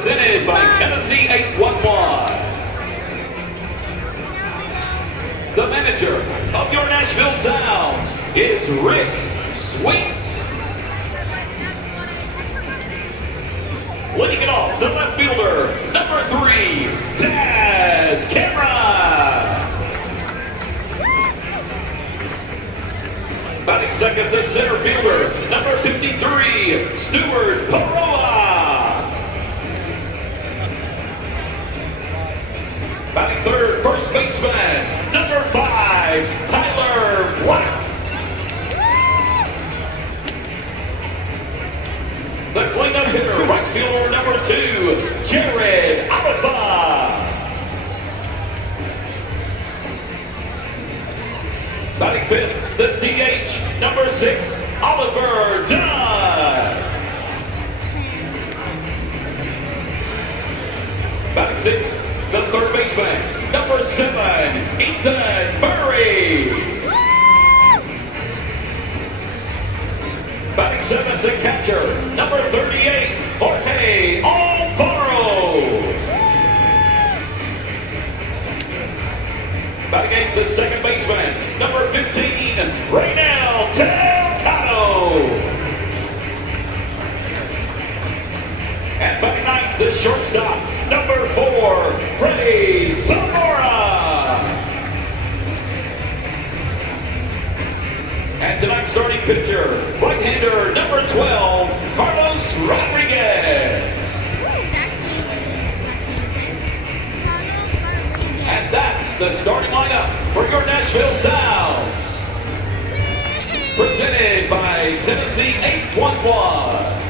presented by Tennessee 811. The manager of your Nashville Sounds is Rick Sweet. Leading it off, the left fielder, number 3, Taz Camera. Batting second, the center fielder, number 53, Stuart Paroa. Batting third, first baseman, number 5, Tyler Black. The cleanup hitter, right fielder, number 2, Jared Arafa. Batting fifth, the DH, number 6, Oliver Dunn. Batting sixth, the third baseman, number 7, Ethan Murray. Batting seventh, the catcher, number 38, Jorge Alfaro. Batting eighth, the second baseman, number 15, Raynel Delgado. And batting ninth, the shortstop, number 4, Freddie Zamora. And tonight's starting pitcher, right-hander, number 12, Carlos Rodriguez. And that's the starting lineup for your Nashville Sounds. Presented by Tennessee 811.